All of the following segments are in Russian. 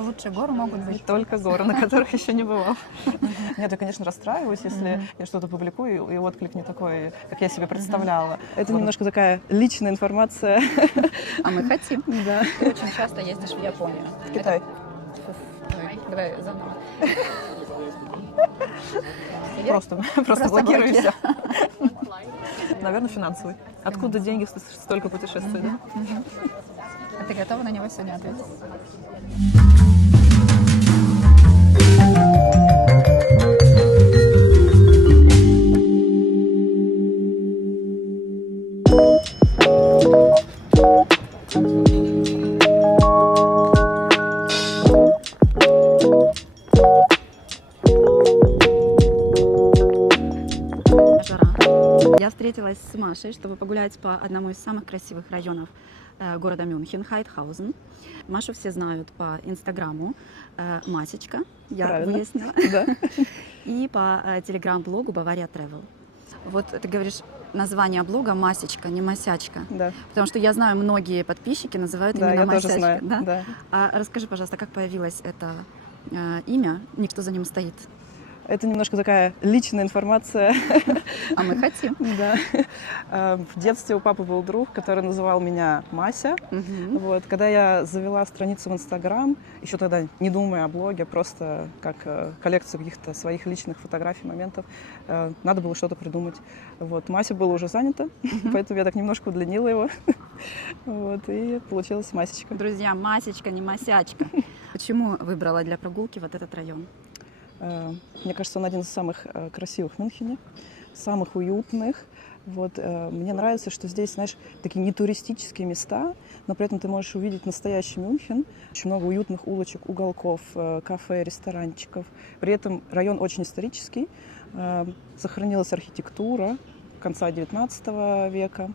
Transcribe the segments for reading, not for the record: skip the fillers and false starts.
Лучше горы могут Не быть. только горы, на которых еще не бывал. Нет, я, конечно, расстраиваюсь, если я что-то публикую, и отклик не такой, как я себе представляла. Это немножко такая личная информация. А мы хотим. Да. Ты очень часто ездишь в Японию. В Китай. Давай заново. Просто блокирую блокируй. все. Наверное, финансовый. Откуда деньги столько путешествий, да? А ты готова на него сегодня ответить? Жара. Я встретилась с Машей, чтобы погулять по одному из самых красивых районов города Мюнхен, Хайтхаузен. Машу все знают по Инстаграму Масечка, я Правильно. выяснила, Да. и по телеграм-блогу Бавария Travel. Вот ты говоришь название блога Масечка, не Масячка, Да. потому что я знаю, многие подписчики называют Да, именно я тоже Масячка. знаю. Да? Да. А расскажи, пожалуйста, как появилось это имя, никто за ним стоит? Это немножко такая личная информация. А мы хотим. Да. В детстве у папы был друг, который называл меня Мася. Вот. Когда я завела страницу в Инстаграм, еще тогда не думая о блоге, просто как коллекцию каких-то своих личных фотографий, моментов, надо было что-то придумать. Вот. Мася было уже занято, поэтому я так немножко удлинила его. Вот. И получилась Масечка. Друзья, Масечка, не Масячка. Почему выбрала для прогулки вот этот район? Мне кажется, он один из самых красивых в Мюнхене, самых уютных. Вот, мне нравится, что здесь, знаешь, такие не туристические места, но при этом ты можешь увидеть настоящий Мюнхен. Очень много уютных улочек, уголков, кафе, ресторанчиков. При этом район очень исторический. Сохранилась архитектура конца 19 века,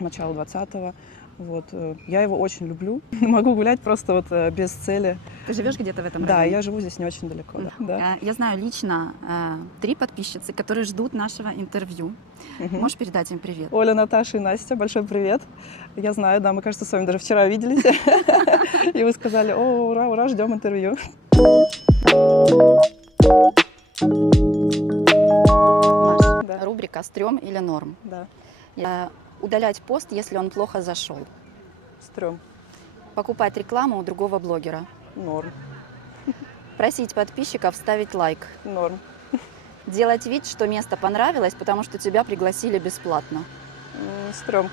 начала 20-го. Вот. Я его очень люблю. Могу гулять просто вот без цели. Ты живешь где-то в этом Да, районе? я живу здесь не очень далеко. Да. Я знаю лично 3 подписчицы, которые ждут нашего интервью. Можешь передать им привет? Оля, Наташа и Настя, большой привет. Я знаю, да, мы, кажется, с вами даже вчера виделись. И вы сказали: о, ура, ура, ждем интервью. Маш, рубрика «Стрём или норм». Да, Удалять пост, если он плохо зашел. стрём, Покупать рекламу у другого блогера. норм, Просить подписчиков ставить лайк. норм, Делать вид, что место понравилось, потому что тебя пригласили бесплатно. стрём,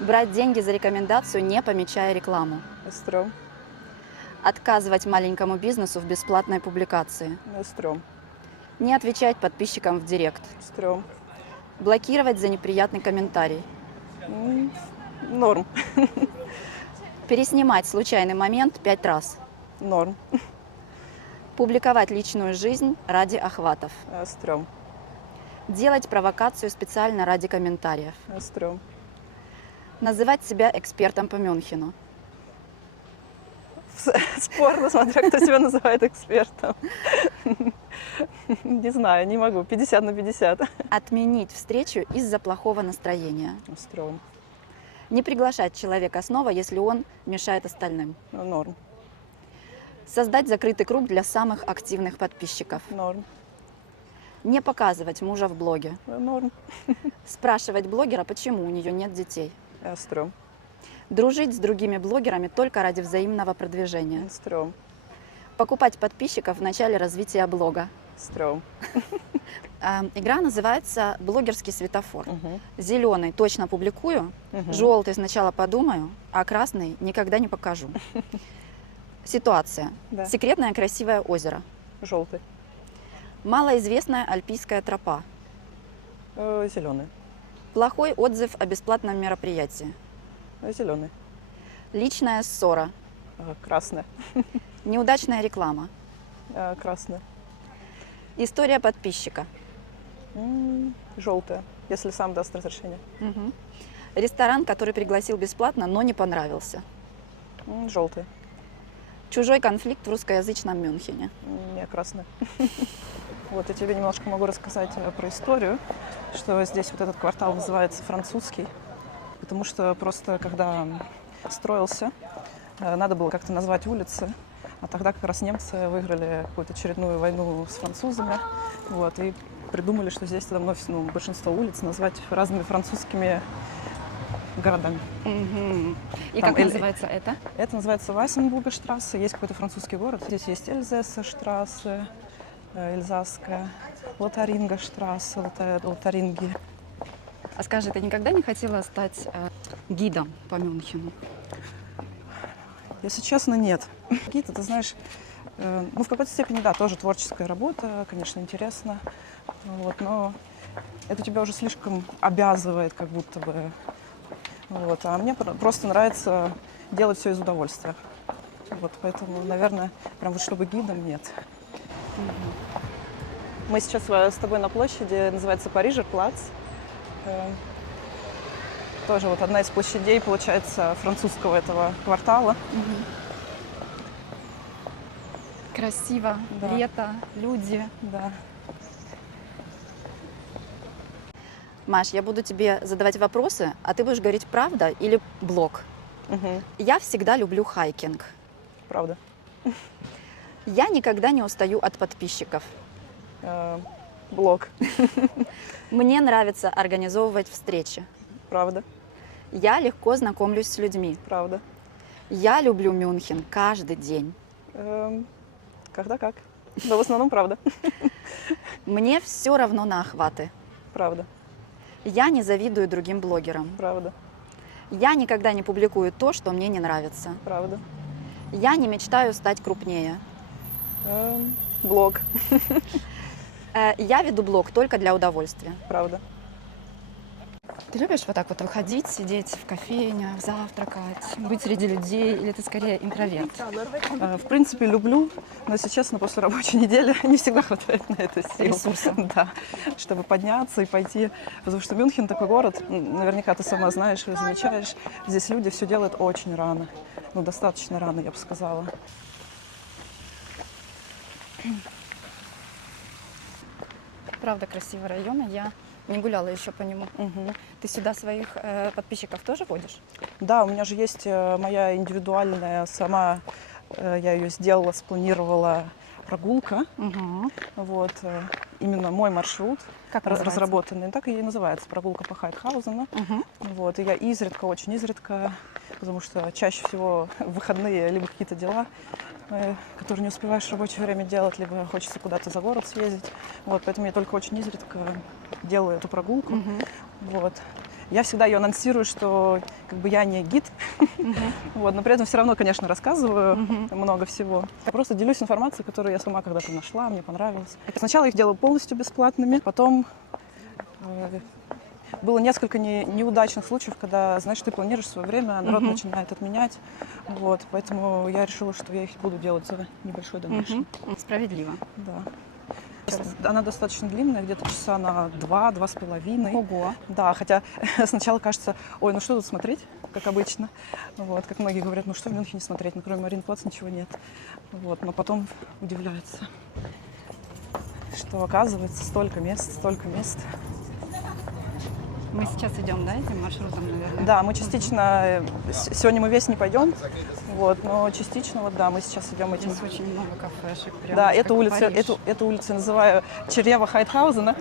Брать деньги за рекомендацию, не помечая рекламу. стрём, Отказывать маленькому бизнесу в бесплатной публикации. стрём, Не отвечать подписчикам в директ. стрём, Блокировать за неприятный комментарий. норм, Переснимать случайный момент 5 раз. норм, Публиковать личную жизнь ради охватов. стрём, Делать провокацию специально ради комментариев. стрём. Называть себя экспертом по Мюнхену. Спорно, смотря кто тебя называет экспертом. Не знаю, не могу. 50 на 50. Отменить встречу из-за плохого настроения. Стрём, Не приглашать человека снова, если он мешает остальным. норм, Создать закрытый круг для самых активных подписчиков. норм, Не показывать мужа в блоге. норм, Спрашивать блогера, почему у нее нет детей. стрём, Дружить с другими блогерами только ради взаимного продвижения. стрём, Покупать подписчиков в начале развития блога. стрём. Игра называется «Блогерский светофор». Зеленый точно публикую, желтый сначала подумаю, а красный никогда не покажу. Ситуация. Да. Секретное красивое озеро. Желтый, Малоизвестная альпийская тропа. зеленый, Плохой отзыв о бесплатном мероприятии. зеленый, Личная ссора. красный, Неудачная реклама. красный, История подписчика. желтый, если сам даст разрешение. Ресторан, который пригласил бесплатно, но не понравился. Желтый, Чужой конфликт в русскоязычном Мюнхене. не красный. Вот я тебе немножко могу рассказать про историю, что здесь вот этот квартал называется французский, потому что просто когда строился надо было как-то назвать улицы. А тогда как раз немцы выиграли какую-то очередную войну с французами. Вот, и придумали, что здесь давно большинство улиц назвать разными французскими городами. И Там как называется это? Это называется Вайсенбургерштрассе. Есть какой-то французский город. Здесь есть Эльзассерштрассе, Эльзасская, Лотарингаштрассе, Лотаринги. А скажи, ты никогда не хотела стать гидом по Мюнхену? Если честно, нет. Гид, ты знаешь, ну, в какой-то степени, да, тоже творческая работа, конечно, интересно. Вот, но это тебя уже слишком обязывает, как будто бы. Вот, а мне просто нравится делать все из удовольствия. Вот, поэтому, наверное, прям вот чтобы гидом нет. Мы сейчас с тобой на площади, называется Парижер плац. Тоже вот одна из площадей, получается, французского этого квартала. Красиво, Да. лето, люди. Да. Маш, я буду тебе задавать вопросы, а ты будешь говорить правда или блог. Угу. Я всегда люблю хайкинг. Правда. Я никогда не устаю от подписчиков. Блог. Мне нравится организовывать встречи. Правда. Я легко знакомлюсь с людьми. Правда. Я люблю Мюнхен каждый день. Когда как. Но в основном правда. Мне все равно на охваты. Правда. Я не завидую другим блогерам. Правда. Я никогда не публикую то, что мне не нравится. Правда. Я не мечтаю стать крупнее. Блог. Я веду блог только для удовольствия. Правда. Ты любишь вот так вот выходить, сидеть в кофейнях, завтракать, быть среди людей, или ты скорее интроверт? В принципе, люблю, но, если честно, после рабочей недели не всегда хватает на это сил. Ресурсов. Да, чтобы подняться и пойти. Потому что Мюнхен такой город, наверняка ты сама знаешь и замечаешь, здесь люди все делают очень рано. Ну, достаточно рано, я бы сказала. Правда, красивый район, я не гуляла еще по нему. Мгм. Ты сюда своих подписчиков тоже водишь? Да, у меня же есть моя индивидуальная сама, я ее сделала, спланировала прогулка. Вот, именно мой маршрут, Как называется? разработанный. Так и называется, прогулка по Хайдхаузену. Вот, и я изредка, очень изредка, потому что чаще всего в выходные либо какие-то дела, которые не успеваешь в рабочее время делать, либо хочется куда-то за город съездить. Вот, поэтому я только очень изредка делаю эту прогулку. Вот. Я всегда ее анонсирую, что как бы я не гид, вот, но при этом все равно, конечно, рассказываю много всего. Я просто делюсь информацией, которую я сама когда-то нашла, мне понравилось. Сначала их делаю полностью бесплатными, потом было несколько неудачных случаев, когда, знаешь, ты планируешь свое время, а народ начинает отменять. Вот, поэтому я решила, что я их буду делать за небольшой донейшн. Справедливо. Да. Она достаточно длинная, где-то часа на 2-2,5. Ого. Да, хотя сначала кажется, ой, ну что тут смотреть, как обычно. Вот, как многие говорят, ну что в Мюнхене смотреть, ну кроме Мариенплаца ничего нет. Вот, но потом удивляются, что оказывается столько мест, столько мест. Мы сейчас идем, да, этим маршрутом, наверное? Да, мы частично, сегодня мы весь не пойдем, вот, но частично, вот да, мы сейчас идем этим. Здесь очень много кафешек. Прям Да, как эту улицу, Париж. эту улицу называю Черева Хайдхаузена,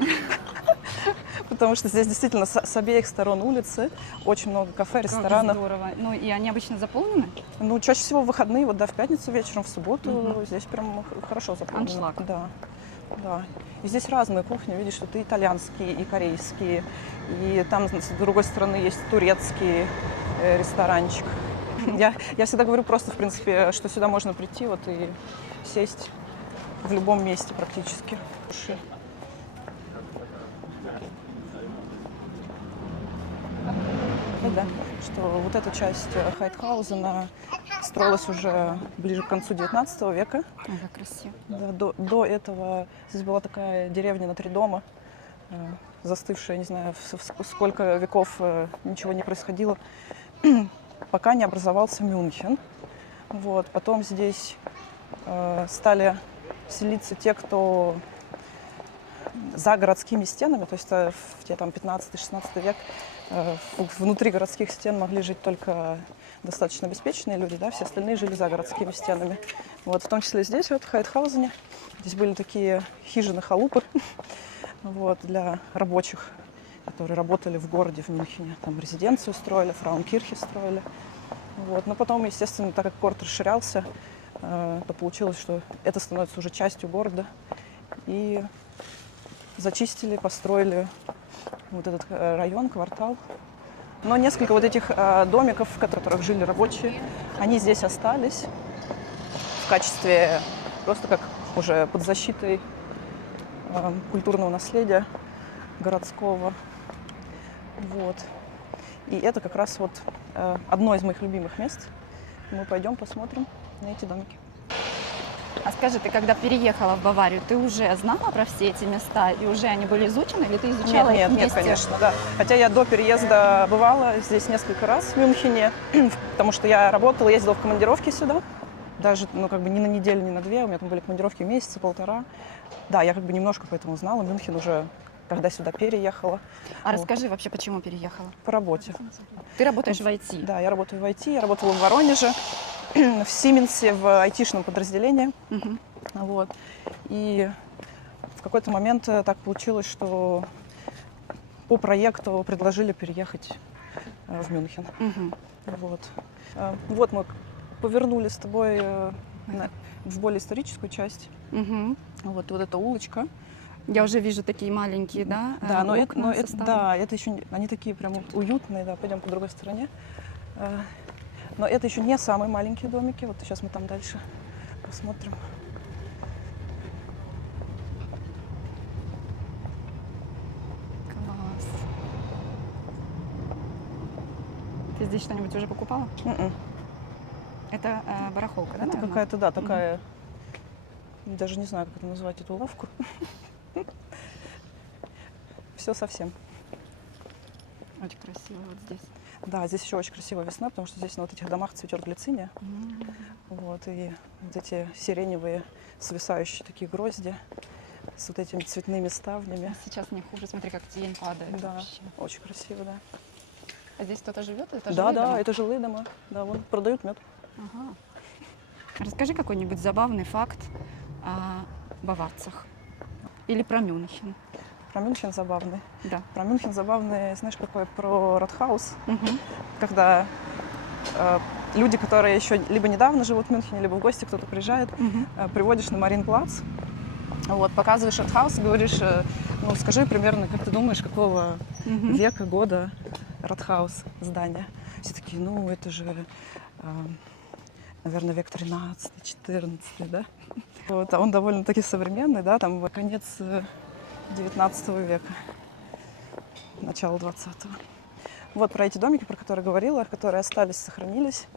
потому что здесь действительно с обеих сторон улицы очень много кафе, Как ресторанов. здорово. Ну и они обычно заполнены? Ну, чаще всего в выходные, вот да, в пятницу вечером, в субботу здесь прям хорошо заполнено. Аншлаг. Да, да. И здесь разные кухни, видишь, что и итальянские, и корейские, и там с другой стороны есть турецкий ресторанчик. Я всегда говорю просто, в принципе, что сюда можно прийти вот и сесть в любом месте практически. Ну да, что вот эта часть Хайдхаузена строилась уже ближе к концу 19 века. Как красиво. Да, до этого здесь была такая деревня на 3 дома, застывшая, не знаю, сколько веков ничего не происходило, пока не образовался Мюнхен. Вот. Потом здесь стали селиться те, кто за городскими стенами, то есть в те там 15-16 век внутри городских стен могли жить только достаточно обеспеченные люди, да, все остальные жили за городскими стенами. Вот, в том числе здесь, вот, в Хайтхаузене, здесь были такие хижины-халупы вот, для рабочих, которые работали в городе, в Мюнхене. Там резиденцию строили, фрауенкирхе строили. Вот. Но потом, естественно, так как город расширялся, то получилось, что это становится уже частью города. И зачистили, построили вот этот район, квартал. Но несколько вот этих домиков, в которых жили рабочие, они здесь остались в качестве просто как уже под защитой культурного наследия городского. Вот. И это как раз вот одно из моих любимых мест. Мы пойдем посмотрим на эти домики. А скажи, ты когда переехала в Баварию, ты уже знала про все эти места и уже они были изучены, или ты изучала их Нет, вместе? конечно, да. Хотя я до переезда бывала здесь несколько раз в Мюнхене, потому что я работала, ездила в командировки сюда. Даже, ну, как бы не на неделю, не на две, у меня там были командировки месяца, полтора. Да, я как бы немножко поэтому знала Мюнхен уже, когда сюда переехала. А расскажи вообще, почему переехала? По работе. Ты работаешь в IT. Да, я работаю в IT, я работала в Воронеже, в Сименсе, в айтишном подразделении. Мгм. Вот. И в какой-то момент так получилось, что по проекту предложили переехать в Мюнхен. Мгм. Вот. Вот мы повернули с тобой в более историческую часть. Мгм. Вот эта улочка. Я уже вижу такие маленькие, да, Да, но это, окна со ставней. да, это еще они такие прям уютные, да, пойдем по другой стороне. Но это еще не самые маленькие домики. Вот сейчас мы там дальше посмотрим. Класс. Ты здесь что-нибудь уже покупала? М-м. Это барахолка, да, Это наверное? какая-то, да, такая, даже не знаю, как это назвать, эту лавку. Все совсем. Очень красиво вот здесь. Да, здесь еще очень красивая весна, потому что здесь на вот этих домах цветет глициния. М. Вот, и вот эти сиреневые свисающие такие грозди с вот этими цветными ставнями. Сейчас не хуже, смотри, как тень падает Да, вообще. очень красиво, да. А здесь кто-то живет? Это Да, жилые да, дома? это жилые дома. Да, вон продают мед. Ага. Расскажи какой-нибудь забавный факт о баварцах. Или про Мюнхен. Про Мюнхен забавный. Да. Про Мюнхен забавный, знаешь, какой? Про Ратхаус. Мгм. Когда люди, которые еще либо недавно живут в Мюнхене, либо в гости кто-то приезжает, Мгм. приводишь на Маринплац, вот, показываешь Ратхаус и говоришь, ну, скажи примерно, как ты думаешь, какого Мгм. века, года Ратхаус здание? Все такие, ну, это же, наверное, век 13-14, да? Вот, а он довольно-таки современный, да, там конец 19 века, начало 20-го. Вот про эти домики, про которые говорила, которые остались, сохранились.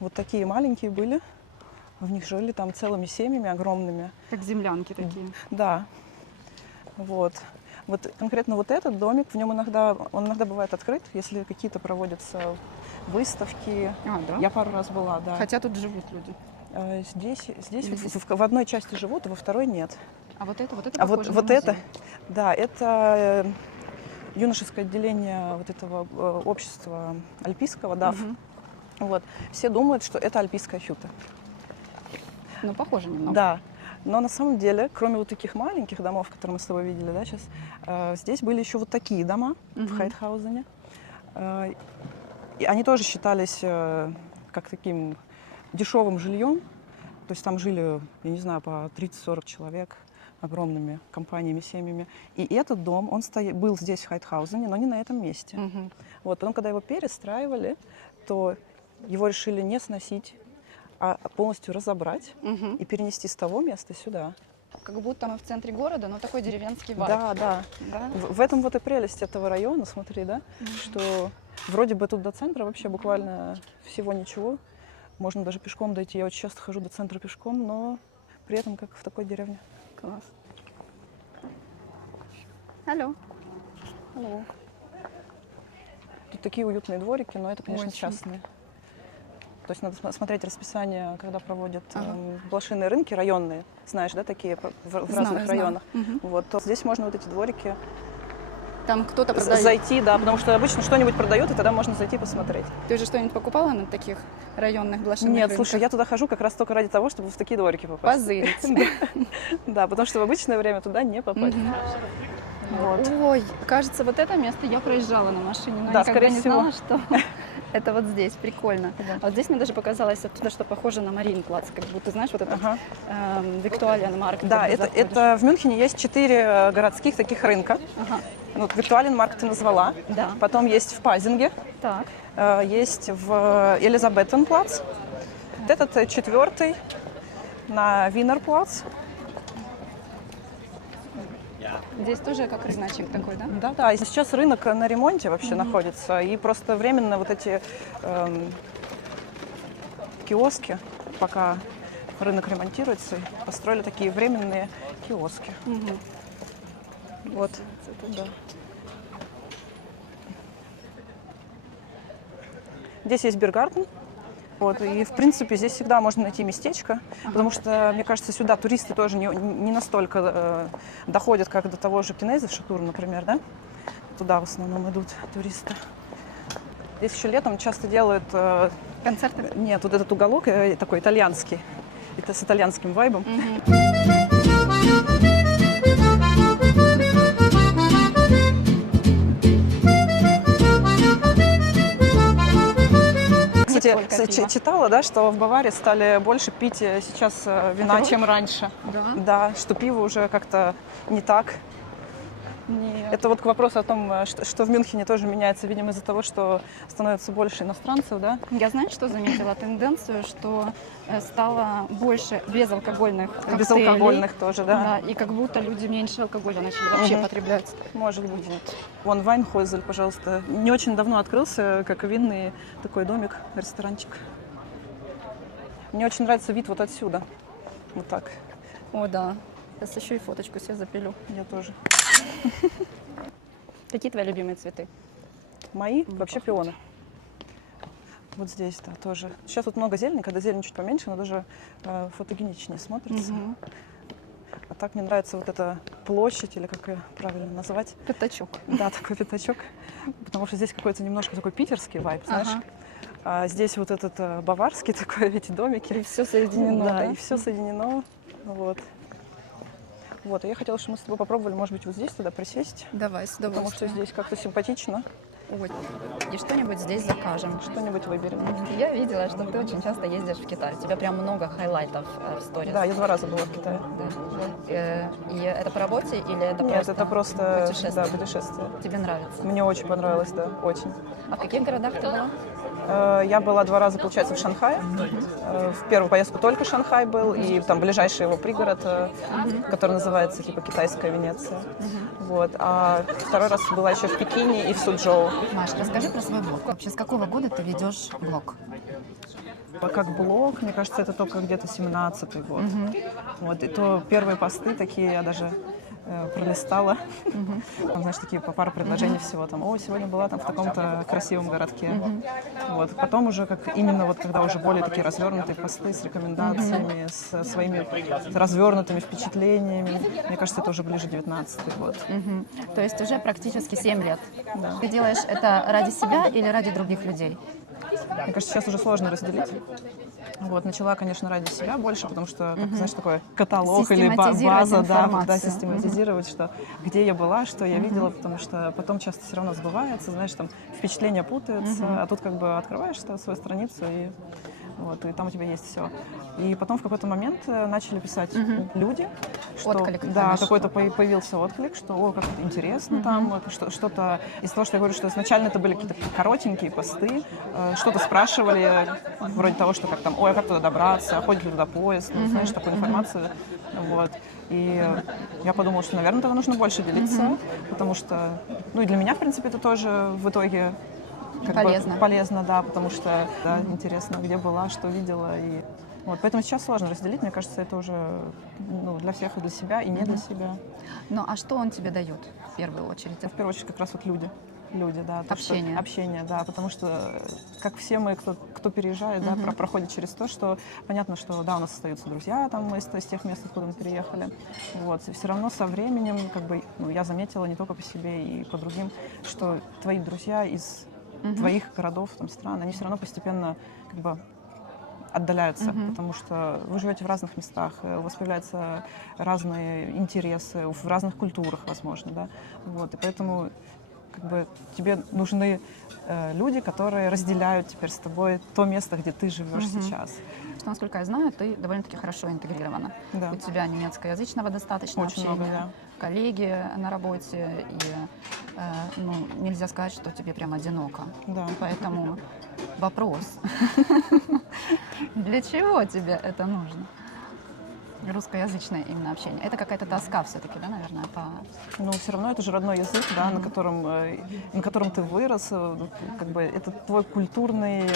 Вот такие маленькие были. В них жили там целыми семьями огромными. Как землянки такие. Да. Вот. Вот конкретно вот этот домик, в нем он иногда бывает открыт, если какие-то проводятся выставки. А, да? Я пару раз была, да. Хотя тут живут люди. Здесь Или вот здесь? в одной части живут, а во второй нет. А вот это А вот, похоже на вот это, музей. да, это юношеское отделение вот этого общества альпийского, ДАФ. Мгм. Вот. Все думают, что это альпийская хюта. Ну, похоже немного. Да. Но на самом деле, кроме вот таких маленьких домов, которые мы с тобой видели, да, сейчас, здесь были еще вот такие дома в Мгм. Хайтхаузене. И они тоже считались как таким дешевым жильем. То есть там жили, я не знаю, по 30-40 человек огромными компаниями, семьями. И этот дом, он был здесь, в Хайтхаузене, но не на этом месте. Мгм. Вот. Потом, когда его перестраивали, то его решили не сносить, а полностью разобрать Мгм. и перенести с того места сюда. Как будто мы в центре города, но такой деревенский вайб. Да, да. Да? В этом вот и прелесть этого района, смотри, да, что вроде бы тут до центра вообще буквально всего ничего. Можно даже пешком дойти. Я очень часто хожу до центра пешком, но при этом как в такой деревне. Класс. Алло. Алло. Тут такие уютные дворики, но это, конечно, Очень. частные. То есть надо смотреть расписание, когда проводят Ага. блошиные рынки районные, знаешь, да, такие в Знаю, разных знаю. районах. Мгм. Вот, то здесь можно вот эти дворики Там кто-то продает. зайти, да, потому что обычно что-нибудь продают, и тогда можно зайти посмотреть. Ты уже что-нибудь покупала на таких районных блошиных Нет, рынках? слушай, я туда хожу как раз только ради того, чтобы в такие дворики попасть. Позырить. Да, потому что в обычное время туда не попасть. Мгм. Вот. Ой, кажется, вот это место я проезжала на машине, но Да, никогда скорее не всего. знала, что это вот здесь. Прикольно. Да. А вот здесь мне даже показалось оттуда, что похоже на Мариенплац, как будто, знаешь, вот это Ага. Виктуалиан Маркет. Да, когда это, заходишь. это в Мюнхене есть 4 городских таких рынка. Ага, Ну, вот Виртуален маркет ты назвала. да. Потом есть в Пазинге, Так. есть в Элизабетенплац. Вот этот 4-й на Винерплац. Здесь тоже как рыночек такой, да? Да, и сейчас рынок на ремонте вообще находится. И просто временно вот эти киоски, пока рынок ремонтируется, построили такие временные киоски. Мгм. Вот. Да. Здесь есть Биргартен. Вот, и, в принципе, здесь всегда можно найти местечко, потому что, мне кажется, сюда туристы тоже не настолько доходят, как до того же Кинеза-Шатур, например, да? Туда в основном идут туристы. Здесь еще летом часто делают... Концерты. Нет, вот этот уголок такой итальянский. Это с итальянским вайбом. Кстати, только пиво. читала, да, что в Баварии стали больше пить сейчас вина, Алкоголь? чем раньше. Да. Да, что пиво уже как-то не так. Нет. Это вот к вопросу о том, что в Мюнхене тоже меняется, видимо, из-за того, что становится больше иностранцев, да? Я, знаешь, что заметила? Тенденцию, что стало больше безалкогольных коктейлей. Безалкогольных тоже, да? Да, и как будто люди меньше алкоголя начали вообще потреблять. Может быть. Вон Вайнхойзель, пожалуйста. Не очень давно открылся, как винный такой домик, ресторанчик. Мне очень нравится вид вот отсюда. Вот так. О, да. Сейчас еще и фоточку себе запилю. Я тоже. Какие твои любимые цветы? Мои вообще пионы. Вот здесь, да, тоже. Сейчас вот много зелени, когда зелень чуть поменьше, но даже фотогеничнее смотрится. Мгм. А так мне нравится вот эта площадь, или как ее правильно назвать. Пятачок. Да, такой пятачок. Потому что здесь какой-то немножко такой питерский вайб, знаешь. Ага. А здесь вот этот баварский такой, эти домики. И все соединено, Да, да? и все соединено. Вот. Вот, и я хотела, чтобы мы с тобой попробовали, может быть, вот здесь тогда присесть. Давай, с Потому что удовольствием. здесь как-то симпатично. Ой, и что-нибудь здесь закажем. Что-нибудь выберем. Я видела, что ты очень часто ездишь в Китай. У тебя прям много хайлайтов в сторис. Да, я 2 раза была в Китае. Да. И это по работе или это Нет, просто это просто путешествие? да, путешествие. Тебе нравится? Мне очень понравилось, да, очень. А в каких городах ты была? Я была 2 раза, получается, в Шанхае. В первую поездку только Шанхай был, и там ближайший его пригород, который называется типа Китайская Венеция. Вот. А 2-й раз была еще в Пекине и в Суджоу. Маш, расскажи про свой блог. Вообще, с какого года ты ведешь блог? Как блог, мне кажется, это только где-то 17-й год. Вот. И то первые посты такие я даже пролистала. Там, знаешь, такие по пару предложений всего. Там, о, сегодня была там в таком-то красивом городке. Вот. Потом уже как именно вот когда уже более такие развернутые посты с рекомендациями, со своими развернутыми впечатлениями. Мне кажется, это уже ближе 19-й год. То есть уже практически 7 лет. Ты делаешь это ради себя или ради других людей? Мне кажется, сейчас уже сложно разделить. Вот, начала, конечно, ради себя больше, потому что, как, знаешь, такой каталог или Систематизировать база, да, информацию. систематизировать, что где я была, что я видела, потому что потом часто все равно сбывается, знаешь, там впечатления путаются, а тут как бы открываешь свою страницу и там у тебя есть все. И потом в какой-то момент начали писать люди, что Отклик, да, конечно. какой-то появился отклик, что о, как интересно там, вот, что-то из того, что я говорю, что изначально это были какие-то коротенькие посты, что-то спрашивали, вроде того, что как там, ой, а как туда добраться, ходит ли туда поезд, ну, знаешь, такую информацию. Вот. И я подумала, что, наверное, тогда нужно больше делиться, потому что, ну и для меня, в принципе, это тоже в итоге как Полезно. бы полезно, да, потому что да, интересно, где была, что видела. И вот. Поэтому сейчас сложно разделить. Мне кажется, это уже для всех и для себя, и не для себя. Ну а что он тебе дает в первую очередь? В первую очередь как раз вот люди. люди, да. То, что- Общение. общение, да, потому что, как все мы, кто переезжает, да, проходит через то, что понятно, что, да, у нас остаются друзья там из тех мест, откуда мы переехали, вот, и все равно со временем, как бы, ну, я заметила не только по себе и по другим, что твои друзья из твоих городов, там, стран, они все равно постепенно, как бы, отдаляются, потому что вы живете в разных местах, у вас появляются разные интересы, в разных культурах, возможно, да, вот, и поэтому как бы тебе нужны люди, которые разделяют теперь с тобой то место, где ты живешь сейчас. Что, насколько я знаю, ты довольно-таки хорошо интегрирована. Да. У тебя немецкоязычного достаточно Очень общения, много, да. коллеги на работе, и ну, нельзя сказать, что тебе прям одиноко. Да. Поэтому вопрос, для чего тебе это нужно? Русскоязычное именно общение. Это какая-то тоска все-таки, да, наверное, по... Но все равно это же родной язык, да, на котором ты вырос, как бы это твой культурный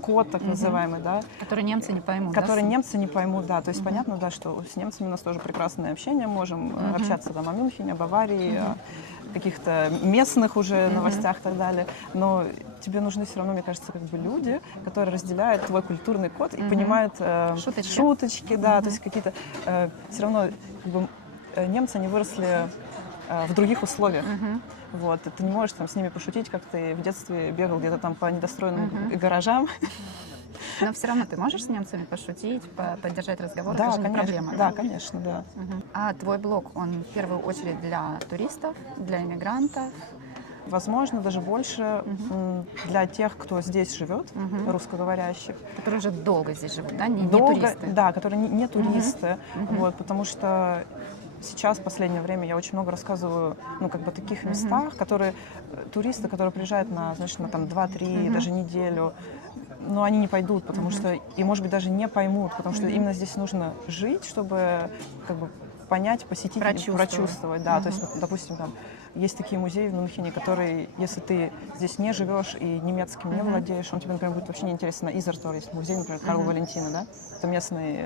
код, так называемый, да, Которые немцы не поймут, который да? немцы не поймут, да. То есть понятно, да, что с немцами у нас тоже прекрасное общение, можем общаться там о Мюнхене, о Баварии, о каких-то местных уже новостях и так далее. Но тебе нужны все равно, мне кажется, как бы люди, которые разделяют твой культурный код и понимают шуточки, да, то есть какие-то все равно как бы, немцы, они выросли в других условиях. Вот, и ты не можешь там с ними пошутить, как ты в детстве бегал где-то там по недостроенным гаражам. Но все равно ты можешь с немцами пошутить, поддержать разговор, Да, это же не конечно, проблема. да, конечно, да. А твой блог, он в первую очередь для туристов, для иммигрантов? Возможно, даже больше для тех, кто здесь живет, русскоговорящих. Которые уже долго здесь живут, да, не Долго, туристы. да, которые не туристы, вот, потому что сейчас, в последнее время, я очень много рассказываю, ну, как бы, таких местах, которые, туристы, которые приезжают на, знаешь, на там 2-3, даже неделю, но они не пойдут, потому что, и, может быть, даже не поймут, потому что именно здесь нужно жить, чтобы, как бы, понять, посетить, прочувствовать, да, то есть, вот, допустим, там, есть такие музеи в Мюнхене, которые, если ты здесь не живешь и немецким не владеешь, он тебе, например, будет вообще неинтересно. Изертор есть музей, например, Карла Валентина, да, это местный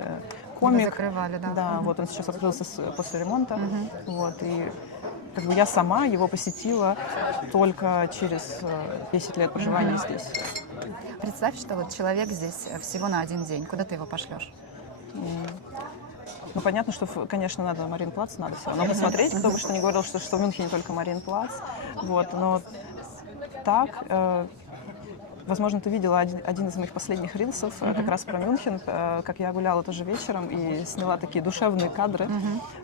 комик. Закрывали, да. Да, вот он сейчас открылся после ремонта, вот, и как бы я сама его посетила только через 10 лет проживания здесь. Представь, что вот человек здесь всего на один день. Куда ты его пошлешь? Ну, понятно, что, конечно, надо Мариенплац, надо все равно посмотреть, кто бы что ни говорил, что в Мюнхене только Мариенплац, вот, но так, возможно, ты видела один из моих последних рилсов, как раз про Мюнхен, как я гуляла тоже вечером и сняла такие душевные кадры,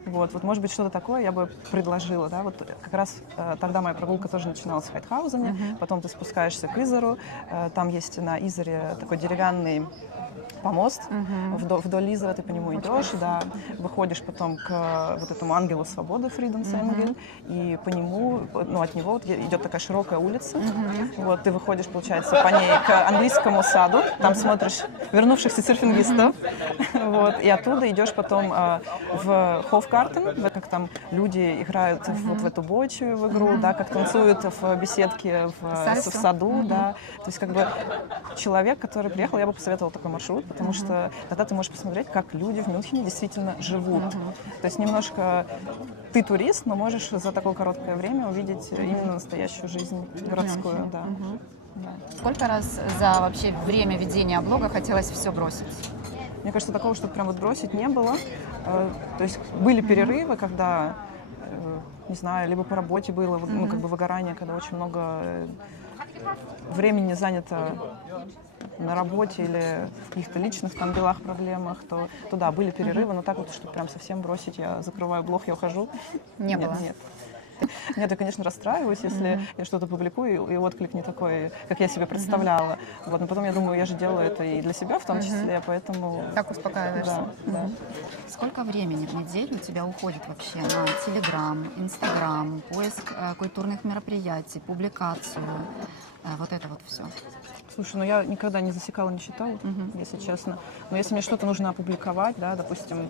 вот, может быть, что-то такое я бы предложила, да, вот как раз тогда моя прогулка тоже начиналась в Хайтхаузене, потом ты спускаешься к Изеру, там есть на Изере такой деревянный помост, вдоль Изера ты по нему идешь, да, выходишь потом к вот этому ангелу свободы Фриденсенгель, и по нему, ну, от него вот идет такая широкая улица, вот, ты выходишь, получается, по ней к английскому саду, там смотришь вернувшихся серфингистов, вот, и оттуда идешь потом в Хофгартен, да, как там люди играют вот в эту бочу в игру, да, как танцуют в беседке в саду, да, то есть как бы человек, который приехал, я бы посоветовала такой маршрут, потому что тогда ты можешь посмотреть, как люди в Мюнхене действительно живут. То есть немножко ты турист, но можешь за такое короткое время увидеть именно настоящую жизнь городскую. Да. Да. Сколько раз за вообще время ведения блога хотелось все бросить? Мне кажется, такого, чтобы прям вот бросить, не было. То есть были перерывы, когда, не знаю, либо по работе было, ну, как бы выгорание, когда очень много времени занято на работе или в каких-то личных там делах, проблемах, то да, были перерывы, но так вот, чтобы прям совсем бросить, я закрываю блог, я ухожу. Не было? Нет. Нет, я, конечно, расстраиваюсь, если я что-то публикую, и отклик не такой, как я себе представляла. Вот, но потом я думаю, я же делаю это и для себя в том числе, поэтому... Так успокаиваешься? Да. Сколько времени в неделю у тебя уходит вообще на Телеграм, Инстаграм, поиск культурных мероприятий, публикацию, вот это вот все? Слушай, ну я никогда не засекала, не считала, если честно. Но если мне что-то нужно опубликовать, да, допустим,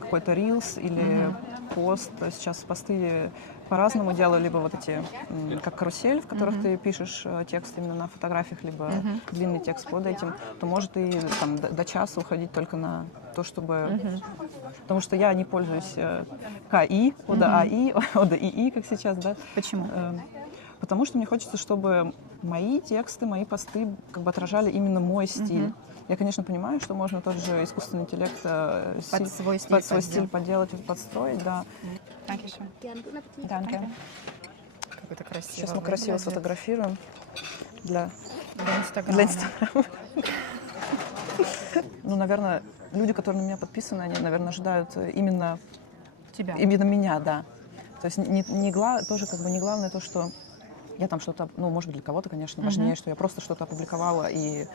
какой-то рилс или пост, сейчас посты по-разному делаю, либо вот эти, как карусель, в которых ты пишешь текст именно на фотографиях, либо длинный текст под этим, то может и там, до часа уходить только на то, чтобы... Потому что я не пользуюсь КИ, ОДАИ, ОДИИ, как сейчас, да. Почему? Потому что мне хочется, чтобы мои тексты, мои посты как бы отражали именно мой стиль. Я, конечно, понимаю, что можно тот же искусственный интеллект Под свой стиль стиль поделать, подстроить, да. Dankeschön. Данке. Как это красиво. Сейчас мы красиво выглядит. сфотографируем для Для Инстаграма. Для Инстаграма. Ну, наверное, люди, которые на меня подписаны, они, наверное, ожидают именно Тебя. меня, да. То есть тоже как бы не главное то, что я там что-то, ну, может быть, для кого-то, конечно, важнее, что я просто что-то опубликовала, и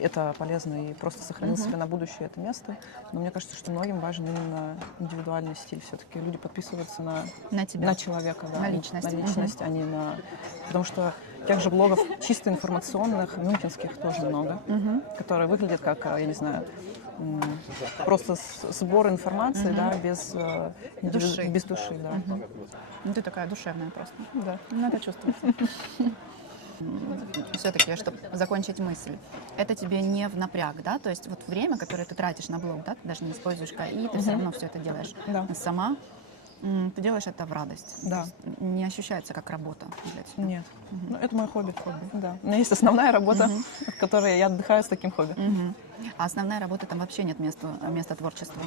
это полезно, и просто сохранил себе на будущее это место. Но мне кажется, что многим важен именно индивидуальный стиль. Все-таки люди подписываются На тебя. на человека, да, На личность. на личность, а не на... Потому что тех же блогов чисто информационных, мюнхенских тоже много, которые выглядят как, я не знаю, просто сбор информации, да, без Души. без души, да. Ну, ты такая душевная просто. Да. Ну, это чувствуется. Все-таки, чтобы закончить мысль, это тебе не в напряг, да? То есть вот время, которое ты тратишь на блог, да, ты даже не используешь КИ, ты все равно все это делаешь Да. сама. Ты делаешь это в радость. Да. То есть не ощущается как работа для тебя. Нет. Ну, это мое хобби. Да. У меня есть основная работа, в которой я отдыхаю с таким хобби. Мгм. А основная работа, там вообще нет места творчеству.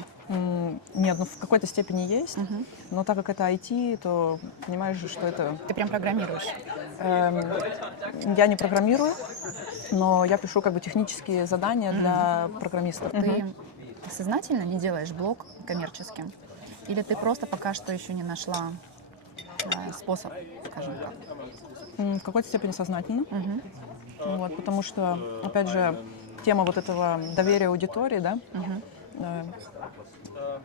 Нет, ну в какой-то степени есть, но так как это IT, то понимаешь же, что это... Ты прям программируешь. Я не программирую, но я пишу как бы технические задания для программистов. Ты сознательно не делаешь блог коммерческим? Или ты просто пока что еще не нашла способ, скажем так? В какой-то степени сознательно. Вот, потому что, опять же, тема вот этого доверия аудитории, да,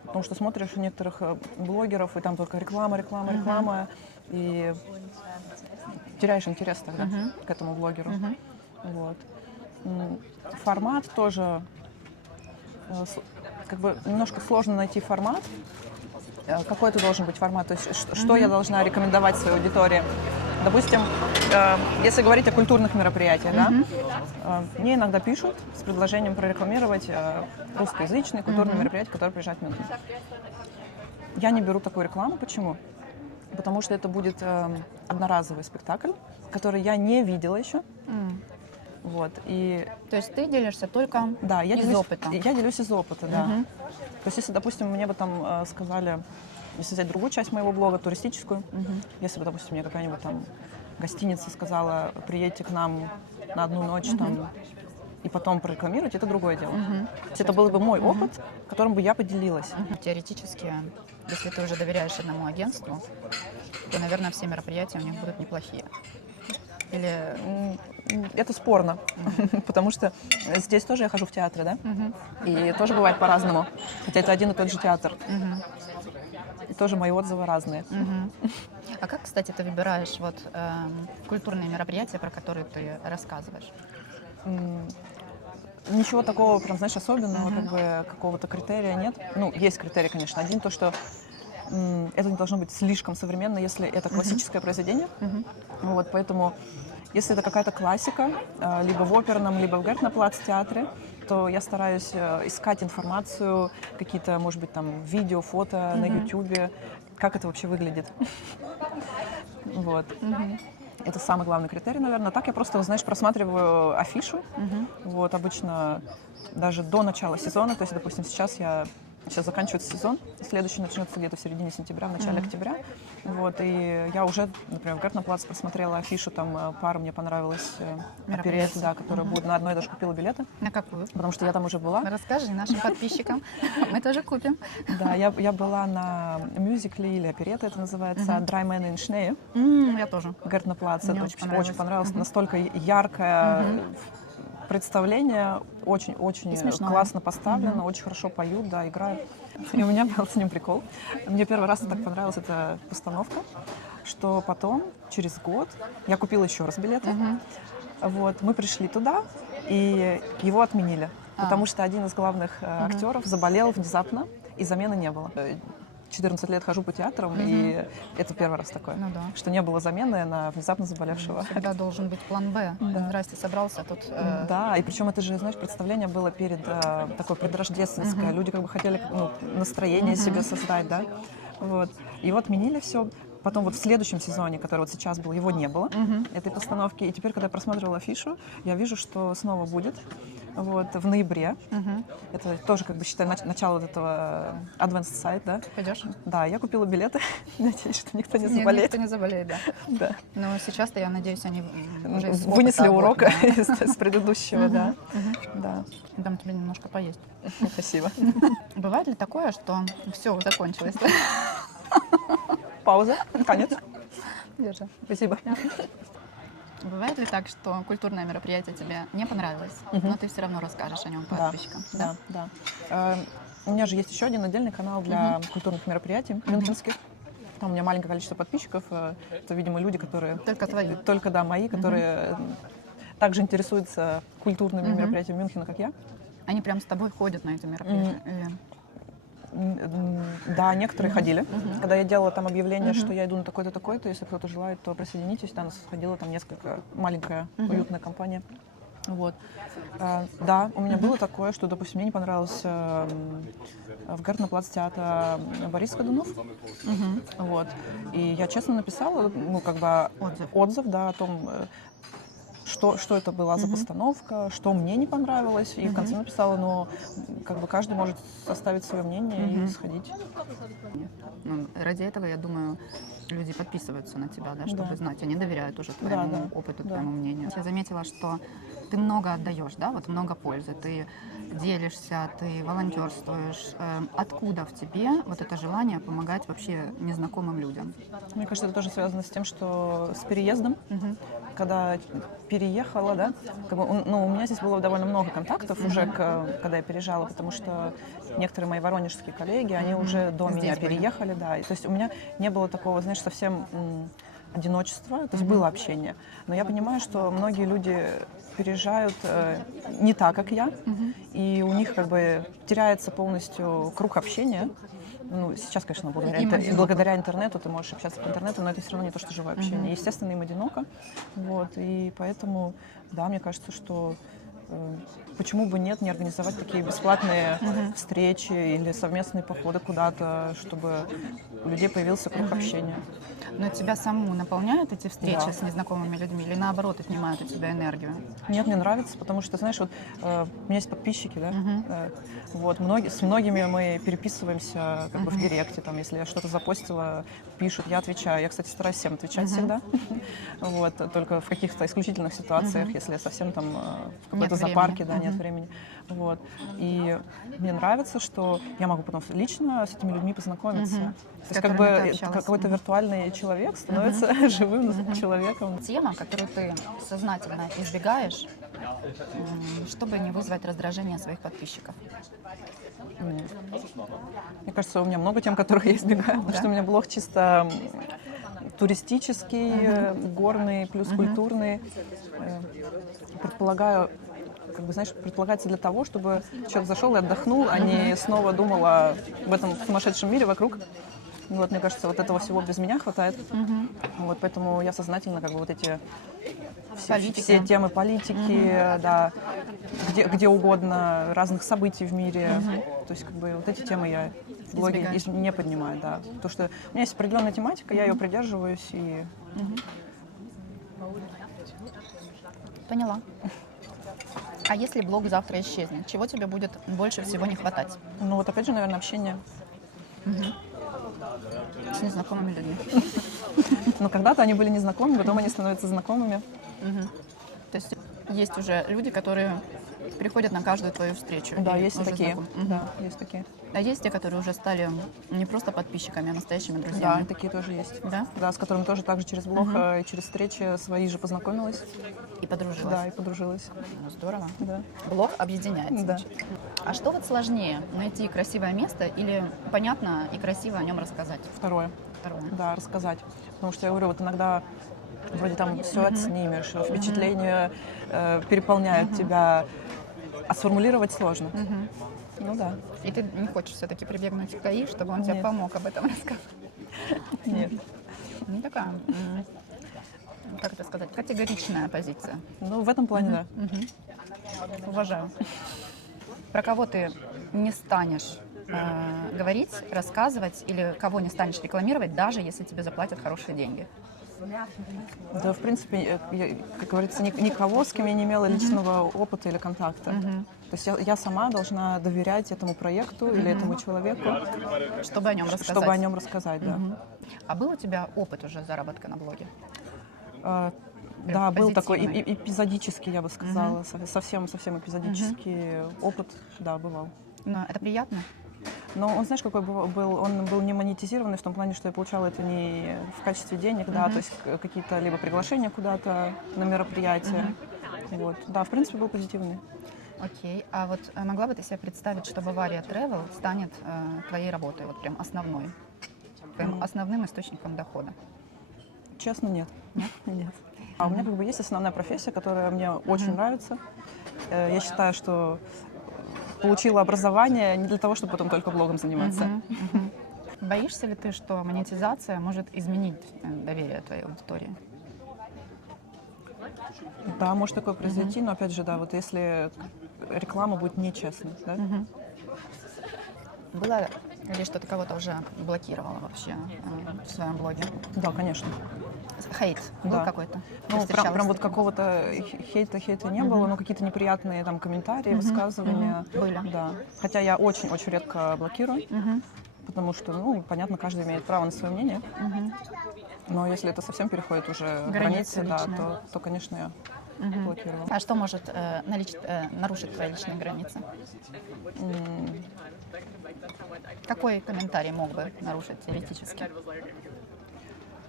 потому что смотришь у некоторых блогеров, и там только реклама, и теряешь интерес тогда к этому блогеру. Вот. Формат тоже, как бы немножко сложно найти формат. Какой это должен быть формат? То есть что я должна рекомендовать своей аудитории? Допустим, если говорить о культурных мероприятиях, да, мне иногда пишут с предложением прорекламировать русскоязычные культурные мероприятия, которые приезжают в Мюнхен. Я не беру такую рекламу. Почему? Потому что это будет одноразовый спектакль, который я не видела еще. Вот, и То есть ты делишься только да, я из делюсь, опыта. Я делюсь из опыта, да. То есть, если, допустим, мне бы там сказали, если взять другую часть моего блога, туристическую, если бы, допустим, мне какая-нибудь там гостиница сказала, приедьте к нам на одну ночь там, и потом прорекламировать, это другое дело. То есть это был бы мой опыт, которым бы я поделилась. Теоретически, если ты уже доверяешь одному агентству, то, наверное, все мероприятия у них будут неплохие. Или... Это спорно, потому что здесь тоже я хожу в театры, да, и тоже бывает по-разному, хотя это один и тот же театр. И тоже мои отзывы разные. А как, кстати, ты выбираешь вот, культурные мероприятия, про которые ты рассказываешь? Ничего такого, прям, знаешь, особенного, как бы какого-то критерия нет. Ну, есть критерий, конечно. Один то, что это не должно быть слишком современно, если это классическое произведение. Вот, поэтому, если это какая-то классика, либо в оперном, либо в Гертнеплац театре, то я стараюсь искать информацию, какие-то, может быть, там видео, фото на Ютубе, как это вообще выглядит. Вот. Это самый главный критерий, наверное. Так я просто, знаешь, просматриваю афишу. Вот, обычно даже до начала сезона. То есть, допустим, сейчас заканчивается сезон, следующий начнется где-то в середине сентября, в начале октября. Вот, и я уже, например, в Гертнеплац просмотрела афишу, там пара мне понравилась оперетта, да, которая будет на одной, я даже купила билеты, На какую? потому что я там уже была. Расскажи нашим подписчикам. Мы тоже купим. Да, я была на мюзикле или оперетта, это называется «Drei Männer in Schnee». Я тоже. Гертнеплац. Мне Это очень очень понравилось. Настолько яркое представление, очень-очень И смешное. классно поставлено, очень хорошо поют, да, играют. И у меня был с ним прикол. Мне первый раз так понравилась эта постановка, что потом, через год, я купила еще раз билеты. Вот, мы пришли туда, и его отменили, потому что один из главных актеров заболел внезапно, и замены не было. 14 лет хожу по театрам, и это первый раз такое, Ну да. что не было замены на внезапно заболевшего. Всегда должен быть план «Б». Да. Здрасте, собрался тут. Да, и причем это же, знаешь, представление было перед такое предрождественское. Люди как бы хотели настроение себе создать, да. Вот. И вот отменили все. Потом вот в следующем сезоне, который вот сейчас был, его не было, Мгм. этой постановки. И теперь, когда я просматривала афишу, я вижу, что снова будет. Вот, в ноябре. Мгм. Это тоже, как бы, считай, начало вот этого Advanced Site, да? Пойдешь? Да, я купила билеты. Надеюсь, что никто не Нет, заболеет. никто не заболеет, да. Да. Но сейчас-то, я надеюсь, они уже из Вынесли опыта урок обоих, да. из предыдущего, да. Мгм. Да, Дам тебе немножко поесть. спасибо. Бывает ли такое, что все закончилось? Пауза, конец. Держи. Спасибо. Бывает ли так, что культурное мероприятие тебе не понравилось, Мгм. но ты все равно расскажешь о нем Да, подписчикам? да, да. У меня же есть еще один отдельный канал для культурных мероприятий мюнхенских. Там у меня маленькое количество подписчиков. Это, видимо, люди, которые... Только твои. Только, да, мои, которые также интересуются культурными мероприятиями Мюнхена, как я. Они прям с тобой ходят на эти мероприятия? Или- Да, некоторые ходили. Когда я делала там объявление, что я иду на такой-то, такой-то, если кто-то желает, то присоединитесь. Там сходила там несколько, маленькая, уютная компания. Вот. Да, у меня было такое, что, допустим, мне не понравился в Гартенплацтеатре Борис Годунов. Вот. И я честно написала, ну, как бы отзыв, да, о том, что это была за постановка, что мне не понравилось. И в конце написала, но как бы каждый может составить свое мнение и сходить. Ну, ради этого, я думаю, люди подписываются на тебя, да, чтобы Да. знать. Они доверяют уже твоему Да. опыту, Да. твоему мнению. Я заметила, что ты много отдаешь, да, вот много пользы. Ты делишься, ты волонтерствуешь. Откуда в тебе вот это желание помогать вообще незнакомым людям? Мне кажется, это тоже связано с тем, что с переездом, когда переехала, да, как бы, ну, у меня здесь было довольно много контактов уже, когда я переезжала, потому что некоторые мои воронежские коллеги, они уже до Здесь меня были. переехали, да. И, то есть у меня не было такого, знаешь, совсем одиночества, то есть было общение. Но я понимаю, что многие люди переезжают не так, как я, и у них как бы теряется полностью круг общения. Ну, сейчас, конечно, Им одиноко. благодаря интернету ты можешь общаться по интернету, но это все равно не то, что живое общение. Естественно, им одиноко. Вот, и поэтому, да, мне кажется, что почему бы нет, не организовать такие бесплатные встречи или совместные походы куда-то, чтобы у людей появился круг общения. Но тебя саму наполняют эти встречи Да. с незнакомыми людьми или наоборот отнимают у тебя энергию? Нет, мне нравится, потому что, знаешь, вот у меня есть подписчики, да, вот, с многими мы переписываемся как бы в директе, там, если я что-то запостила, пишут, я отвечаю. Я, кстати, стараюсь всем отвечать всегда, вот, только в каких-то исключительных ситуациях, если я совсем там в какой-то Нет зоопарке, времени. да, нет времени, вот. И мне нравится, что я могу потом лично с этими людьми познакомиться. С То есть как бы которыми ты общалась. какой-то виртуальный человек становится живым человеком. Тема, которую ты сознательно избегаешь, чтобы не вызвать раздражение своих подписчиков. Мне кажется, у меня много тем, которых я избегаю, потому что у меня блог чисто туристический, горный, плюс культурный. Предполагаю, как бы, знаешь, предполагается для того, чтобы человек зашел и отдохнул, а не снова думал в этом сумасшедшем мире вокруг. Вот, мне кажется, вот этого всего без меня хватает. Вот, поэтому я сознательно как бы вот эти все темы политики, да, где угодно, разных событий в мире. То есть как бы вот эти темы я в блоге Избегаешь. не поднимаю, да. Потому что у меня есть определенная тематика, я ее придерживаюсь и Поняла. А если блог завтра исчезнет, чего тебе будет больше всего не хватать ну вот опять же, наверное, общение. с незнакомыми людьми? Но когда-то они были незнакомыми, потом они становятся знакомыми. То есть есть уже люди, которые приходят на каждую твою встречу. Да, и есть и уже такие. знакомы. Да, есть такие. А есть те, которые уже стали не просто подписчиками, а настоящими Да, друзьями. и такие тоже есть. Да? Да, с которым тоже так же через блог и через встречи свои же познакомилась. И подружилась. Да, и подружилась. Ну, здорово. Да. Блог объединяет, Да. значит. А что вот сложнее, найти красивое место или понятно и красиво о нем рассказать? Второе. Второе. Да, рассказать. Потому что я говорю, вот иногда вроде там все отснимешь, впечатления переполняют тебя, а сформулировать сложно. Ну да. И ты не хочешь все-таки прибегнуть к КАИ, чтобы он тебе Нет. помог об этом рассказать? Нет. Ну, такая, как это сказать, категоричная позиция. Ну, в этом плане, да. Уважаю. Про кого ты не станешь говорить, рассказывать или кого не станешь рекламировать, даже если тебе заплатят хорошие деньги? Да, в принципе, как говорится, никого, с кем я не имела личного опыта или контакта. То есть я сама должна доверять этому проекту или этому человеку, Чтобы о нем рассказать. чтобы о нем рассказать, да. А был у тебя опыт уже заработка на блоге? Да, был такой позитивный. эпизодический, я бы сказала, совсем эпизодический опыт, да, бывал. Но это приятно? Но он, знаешь, какой был? Он был не монетизированный в том плане, что я получала это не в качестве денег, да, то есть какие-то либо приглашения куда-то на мероприятия. Вот. Да, в принципе, был позитивный. Окей. А вот могла бы ты себе представить, что Bavaria Travel станет твоей работой, вот прям основной, твоим основным источником дохода? Честно, нет. Нет. А у меня как бы есть основная профессия, которая мне очень нравится. Я считаю, что получила образование не для того, чтобы потом только блогом заниматься. Боишься ли ты, что монетизация может изменить доверие твоей аудитории? Да, может такое произойти, но опять же, да, вот если реклама будет нечестной, да? Было ли, что ты кого-то уже блокировала вообще в своем блоге? Да, конечно. Хейт был Да. какой-то? Ты Ну, встречалась прям с вот таким? какого-то хейта не было, но какие-то неприятные там комментарии, высказывания. Были. Да. Хотя я очень-очень редко блокирую, потому что, ну, понятно, каждый имеет право на свое мнение. Но если это совсем переходит уже Границы границы, да, личные. то, конечно, я блокирую. А что может нарушить твои личные границы? Какой комментарий мог бы нарушить теоретически?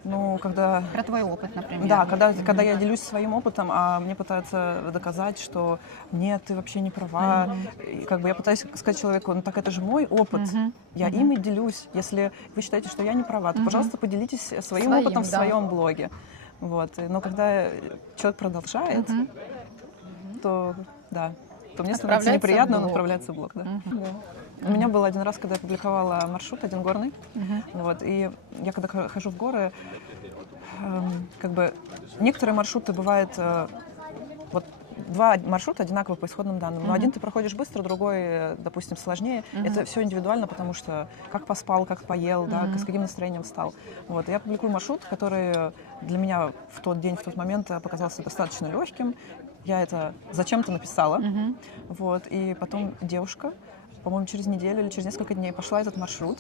Ну, когда... Про твой опыт, например. Да, когда я делюсь своим опытом, а мне пытаются доказать, что нет, ты вообще не права. И как бы я пытаюсь сказать человеку, ну так это же мой опыт, я ими делюсь. Если вы считаете, что я не права, то, пожалуйста, поделитесь своим опытом в да. своем блоге. Вот. Но когда человек продолжает, то да, то мне становится Отправляется неприятно, в он блог. отправляется в блог. Да. Да. У меня был один раз, когда я публиковала маршрут один горный, вот, и я когда хожу в горы, как бы некоторые маршруты бывают, вот два маршрута одинаковые по исходным данным, но один ты проходишь быстро, другой, допустим, сложнее. Это все индивидуально, потому что как поспал, как поел, да, с каким настроением встал. Вот, я публикую маршрут, который для меня в тот день, в тот момент показался достаточно легким. Я это зачем-то написала, вот, и потом девушка, по-моему, через неделю или через несколько дней пошла этот маршрут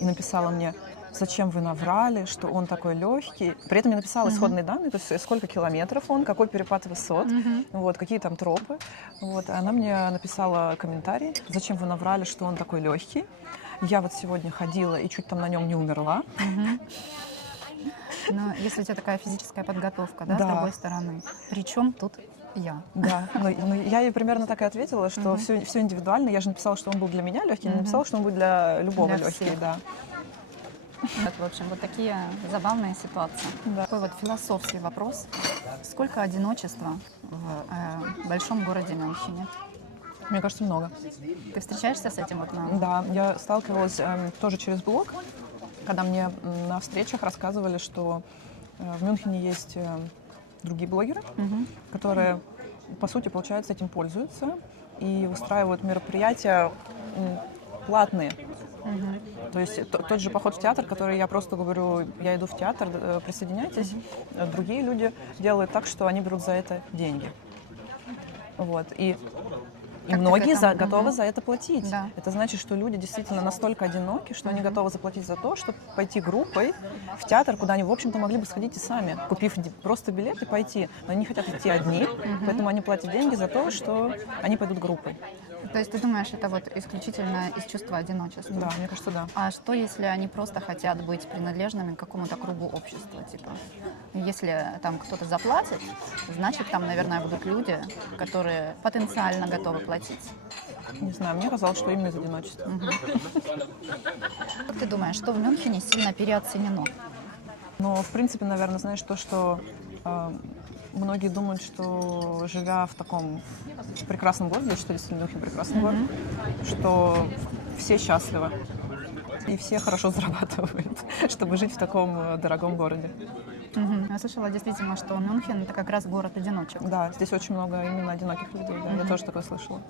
и написала мне: зачем вы наврали, что он такой легкий. При этом я написала исходные данные, то есть сколько километров он, какой перепад высот, вот, какие там тропы. Вот. Она мне написала комментарий: зачем вы наврали, что он такой легкий. Я вот сегодня ходила и чуть там на нем не умерла. Но если у тебя такая физическая подготовка, да, Да. с другой стороны, при чем тут я? Да, но я ей примерно так и ответила, что все индивидуально. Я же написала, что он был для меня легкий, не написала, что он будет для любого Для легкий. всех. Да. В общем, вот такие забавные ситуации. Да. Такой вот философский вопрос. Сколько одиночества в большом городе Мюнхене? Мне кажется, много. Ты встречаешься с этим вот на... Да, я сталкивалась тоже через блог, когда мне на встречах рассказывали, что в Мюнхене есть другие блогеры, которые, по сути, получается, этим пользуются и устраивают мероприятия платные. То есть тот же поход в театр, который я просто говорю, я иду в театр, присоединяйтесь. Другие люди делают так, что они берут за это деньги. Вот. И Как ты многие к этому? готовы за это платить. Да. Это значит, что люди действительно настолько одиноки, что они готовы заплатить за то, чтобы пойти группой в театр, куда они, в общем-то, могли бы сходить и сами, купив просто билет и пойти. Но они не хотят идти одни, поэтому они платят деньги за то, что они пойдут группой. То есть ты думаешь, это вот исключительно из чувства одиночества? Да, мне кажется, да. А что, если они просто хотят быть принадлежными к какому-то кругу общества? Типа, если там кто-то заплатит, значит, там, наверное, будут люди, которые потенциально готовы платить. Не знаю, мне казалось, что именно из одиночества. Как ты думаешь, что в Мюнхене сильно переоценено? Но, в принципе, наверное, знаешь, то, что многие думают, что, живя в таком прекрасном городе, что действительно Мюнхен прекрасный город, что все счастливы и все хорошо зарабатывают, чтобы жить в таком дорогом городе. Я слышала действительно, что Мюнхен — это как раз город одиночек. Да, здесь очень много именно одиноких людей, да, я тоже такое слышала.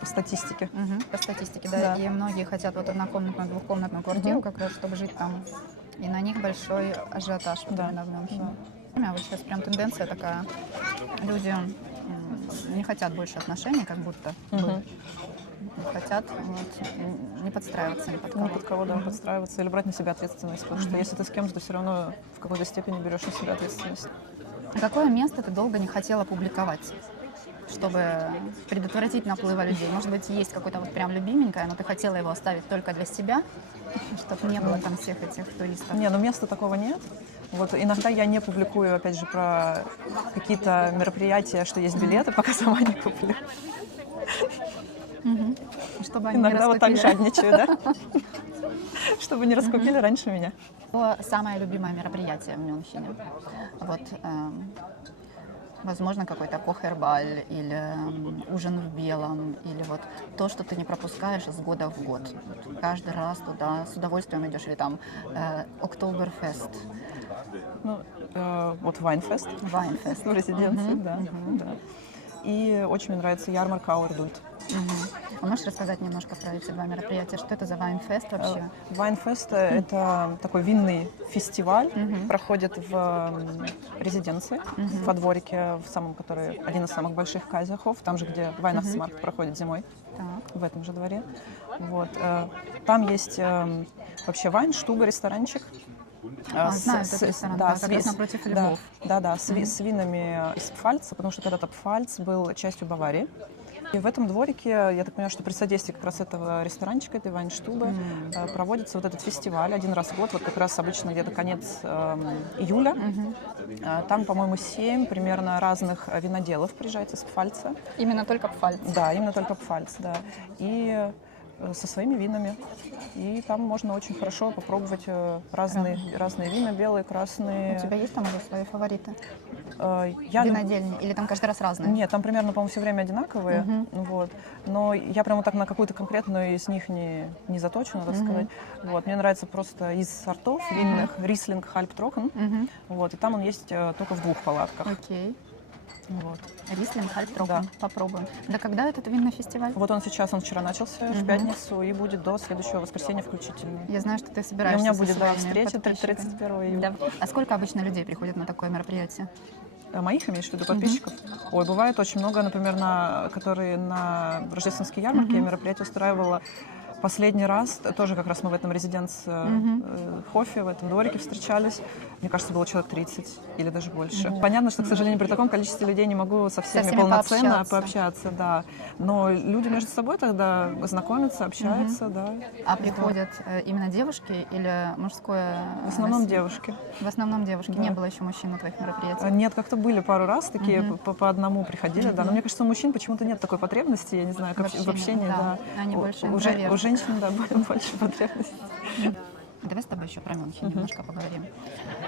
по статистике. По статистике, да. Да. И многие хотят вот однокомнатную, двухкомнатную квартиру, как раз, чтобы жить там. И на них большой ажиотаж вот Да. именно в Мюнхене. Вот сейчас прям тенденция такая. Люди не хотят больше отношений, как будто бы. Хотят вот, не подстраиваться ни под кого. Ну, под кого, да, подстраиваться или брать на себя ответственность. Потому что если ты с кем-то, ты все равно в какой-то степени берешь на себя ответственность. Какое место ты долго не хотела публиковать, чтобы предотвратить наплыва людей? Может быть, есть какое-то вот прям любименькое, но ты хотела его оставить только для себя, чтобы не было там всех этих туристов? Не, ну места такого нет. Вот иногда я не публикую, опять же, про какие-то мероприятия, что есть билеты, пока сама не куплю. Чтобы они Иногда не вот так раскупили. жадничаю, да? Чтобы не раскупили раньше меня. Какое самое любимое мероприятие в Мюнхене? Вот, возможно, какой-то кохербаль или ужин в белом, или вот то, что ты не пропускаешь из года в год. Вот каждый раз туда с удовольствием идешь, или там Октоберфест, Ну, вот Вайнфест Вайнфест. в резиденции, да. И очень мне нравится ярмарка Ауэрдульт. А можешь рассказать немножко про эти два мероприятия? Что это за Вайнфест вообще? Вайнфест — это такой винный фестиваль, проходит в резиденции, во дворике, в самом, который один из самых больших кайзерхоф, там же, где Weihnachtsmarkt проходит зимой, Так. в этом же дворе. Вот. Там есть вообще вайн-штуба, ресторанчик. Знаю этот ресторан, да, как раз напротив Львов. Да, с винами из Пфальца, потому что когда-то Пфальц был частью Баварии. И в этом дворике, я так понимаю, что при содействии как раз этого ресторанчика, этой вайн-штубы, проводится вот этот фестиваль один раз в год, вот как раз обычно где-то конец июля. Там, по-моему, 7 примерно разных виноделов приезжает из Пфальца. Именно только Пфальц. Да, именно только Пфальц, да. И со своими винами. И там можно очень хорошо попробовать разные вина, белые, красные. У тебя есть там уже свои фавориты? Я Винодельни? Или там каждый раз разные? Нет, там примерно, по-моему, все время одинаковые. Вот. Но я прямо так на какую-то конкретную из них не заточена, так сказать. Вот. Мне нравится просто из сортов винных Рислинг, Хальптрокен. Вот. И там он есть только в 2 палатках. Окей. Вот. Рислинг, Хальптрокен. Да. Попробуем. Да когда этот винный фестиваль? Вот он вчера начался, в пятницу, и будет до следующего воскресенья включительно. Я знаю, что ты И собираешься у меня со будет своими встреча подписчиками. 31 июля. Да. А сколько обычно людей приходит на такое мероприятие? Моих, имеешь в виду, подписчиков? Ой, бывает очень много, например, которые на рождественские ярмарки я мероприятие устраивала последний раз. Тоже как раз мы в этом резиденц-хофе, в этом дворике встречались. Мне кажется, было человек 30 или даже больше. Понятно, что, к сожалению, при таком количестве людей не могу со всеми полноценно пообщаться, да. Но люди между собой тогда знакомятся, общаются, да. А приходят именно девушки или мужское? В основном девушки. В основном девушки. Да. Не было еще мужчин на твоих мероприятиях? Нет, как-то были пару раз такие по одному приходили, да. Но мне кажется, у мужчин почему-то нет такой потребности, я не знаю, как в общении, да. Они больше У интроверты. женщин, да, больше потребностей. Давай с тобой еще про Мюнхен немножко поговорим.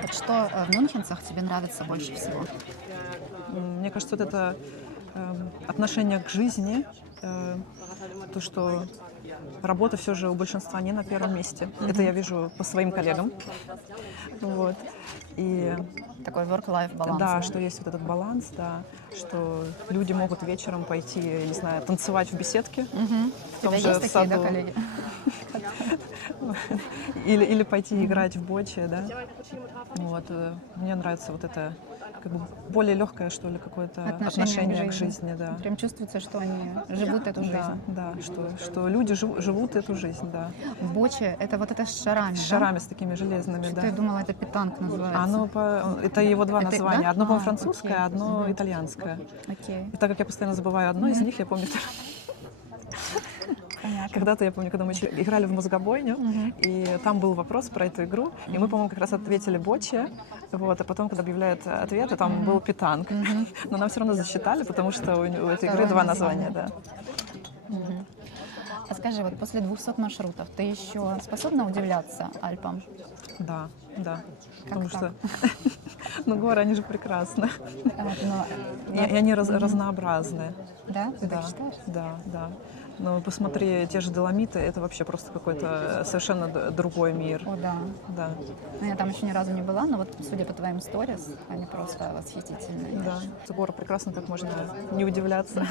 Вот что в мюнхенцах тебе нравится больше всего? Мне кажется, вот это отношение к жизни, то, что работа все же у большинства не на первом месте. Это я вижу по своим коллегам. Вот. И Такой work-life баланс. да, что есть вот этот баланс, да, что люди могут вечером пойти, я не знаю, танцевать в беседке. У тебя есть такие, да, коллеги? Или пойти играть в боче, да. Вот. Мне нравится вот это как бы более легкое, что ли, какое-то отношение к жизни, да. Прям чувствуется, что они живут эту жизнь. Да, что люди живут эту жизнь, да. Боче — это вот это с шарами, С да? шарами, с такими железными, Что да. я думала, это питанг называется. Это его 2 Это, названия. да? Одно, по-моему, А, французское, окей. одно итальянское. Окей. И так как я постоянно забываю одно из них, я помню второе. Понятно. Когда-то, я помню, когда мы играли в мозгобойню, и там был вопрос про эту игру, и мы, по-моему, как раз ответили боче, вот, а потом, когда объявляют ответы, там был питанг. Но нам все равно засчитали, потому что у этой игры 2 названия, да. А скажи, вот после 200 маршрутов ты еще способна удивляться Альпам? Да. Потому так? что, горы, они же прекрасны. Вот, но- И они разнообразны. Да? Ты так Да, считаешь? да. Ну, посмотри, те же Доломиты, это вообще просто какой-то совершенно другой мир. О, да. Да, Ну, я там еще ни разу не была, но вот судя по твоим сторис, они просто восхитительные. да. Это город прекрасно, как можно не удивляться.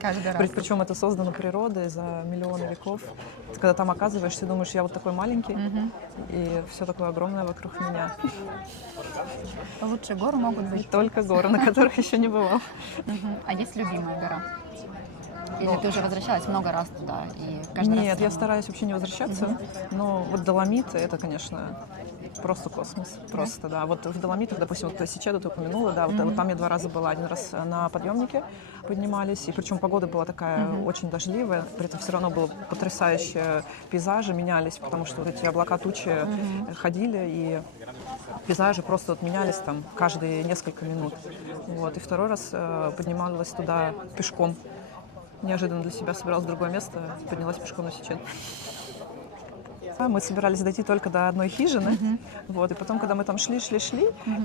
Каждый раз. Причем это создано природой за миллионы веков. Ты когда там оказываешься, думаешь, я вот такой маленький, и все такое огромное вокруг меня. Лучше горы могут И быть. только горы, на которых еще не бывал. А есть любимая гора? Или ты уже возвращалась много раз туда и каждый раз? Нет, я стараюсь вообще не возвращаться, но вот Доломиты — это, конечно, просто космос. Просто, да. Вот в Доломитах, допустим, вот Сичедо ты упомянула, да, вот там я 2 раза была. 1 раз на подъемнике поднимались, и причем погода была такая очень дождливая, при этом все равно было потрясающие пейзажи, менялись, потому что вот эти облака тучи ходили, и пейзажи просто вот менялись там каждые несколько минут. Вот. И 2-й раз поднималась туда пешком. Неожиданно для себя собиралась в другое место, поднялась пешком на Сичедо. Мы собирались дойти только до одной хижины, вот, и потом, когда мы там шли,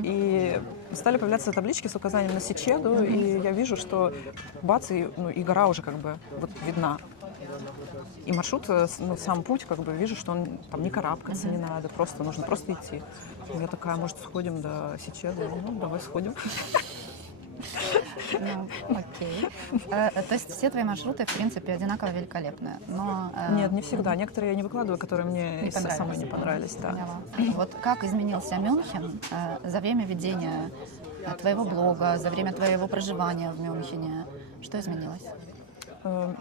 и стали появляться таблички с указанием на Сичедо, и я вижу, что бац, и гора уже как бы вот видна. И маршрут, сам путь, как бы вижу, что он там не карабкаться не надо, просто нужно просто идти. И я такая, может, сходим до Сичедо? Ну, давай сходим. Ну, окей. То есть все твои маршруты, в принципе, одинаково великолепные, но... Нет, не всегда. Некоторые я не выкладываю, которые мне Не понравились. самой не понравились. Да. Поняла. Вот как изменился Мюнхен за время ведения твоего блога, за время твоего проживания в Мюнхене? Что изменилось?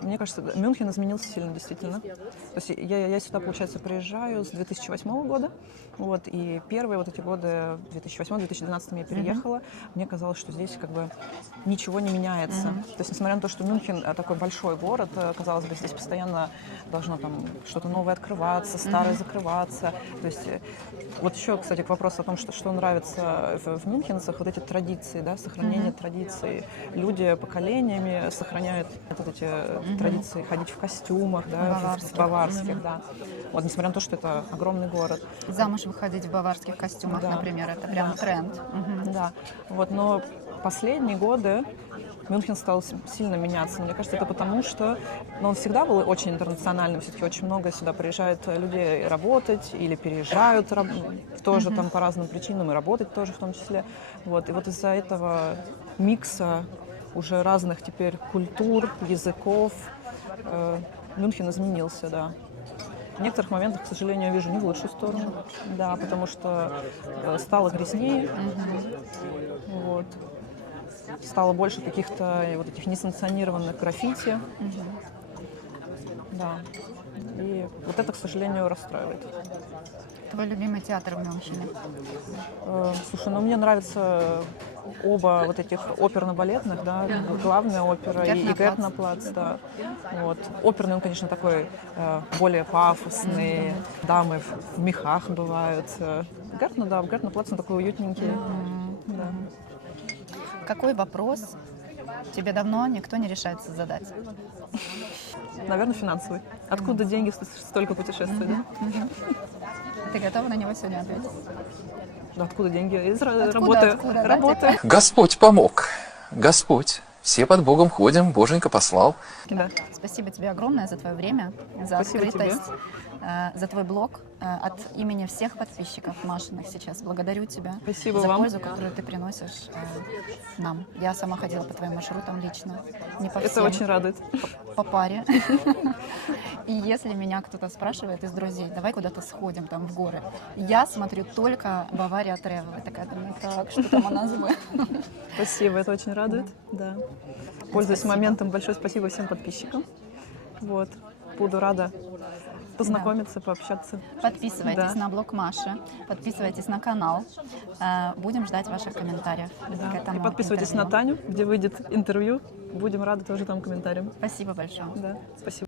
Мне кажется, Мюнхен изменился сильно, действительно. То есть я сюда, получается, приезжаю с 2008 года, вот, и первые вот эти годы, 2008-2012 я переехала, мне казалось, что здесь как бы ничего не меняется. То есть, несмотря на то, что Мюнхен такой большой город, казалось бы, здесь постоянно должно там что-то новое открываться, старое закрываться. То есть, вот еще, кстати, к вопросу о том, что нравится в мюнхенцах, вот эти традиции, да, сохранение традиций. Люди поколениями сохраняют вот эти традиции ходить в костюмах, да, в баварских, да. Вот, несмотря на то, что это огромный город. Замуж выходить в баварских костюмах, Да. например, это прям тренд. Да, вот, но последние годы Мюнхен стал сильно меняться. Мне кажется, это потому, что он всегда был очень интернациональным. Все-таки очень много сюда приезжают людей работать или переезжают тоже там по разным причинам, и работать тоже в том числе. Вот. И вот из-за этого микса уже разных теперь культур, языков Мюнхен изменился, да. В некоторых моментах, к сожалению, я вижу не в лучшую сторону, да, потому что стало грязнее, вот. Стало больше каких-то вот этих несанкционированных граффити, да. И вот это, к сожалению, расстраивает. Твой любимый театр в Мюнхене? Слушай, ну мне нравятся оба вот этих оперно-балетных, да, главная опера и Гертнерплац, да. Вот. Оперный, он, конечно, такой более пафосный, дамы в мехах бывают. Гертнер, да, Гертнерплац, он такой уютненький. Да. Какой вопрос тебе давно никто не решается задать? Наверное, финансовый. Откуда деньги столько путешествий, да? Ты готова на него сегодня ответить? Да, откуда деньги? Из Откуда, работы. да, Работы. Господь помог. Господь. Все под Богом ходим, Боженька послал. Да. Спасибо тебе огромное за твое время, за Спасибо открытость, за твой блог. От имени всех подписчиков Машиных сейчас благодарю тебя Спасибо за вам. пользу, которую ты приносишь нам. Я сама ходила по твоим маршрутам лично, не по Это всем, очень радует. по паре. И если меня кто-то спрашивает из друзей, давай куда-то сходим там в горы, я смотрю только Бавария Travel. Такая думаю, так, что там у нас будет? Спасибо, это очень радует. Да. Пользуясь Спасибо. моментом, большое спасибо всем подписчикам. Вот. Буду рада познакомиться, пообщаться. Подписывайтесь Да. на блог Маши, подписывайтесь на канал. Будем ждать ваших комментариев Да. к этому И подписывайтесь на интервью. Таню, где выйдет интервью. Будем рады тоже там комментариям. Спасибо большое. Да. Спасибо.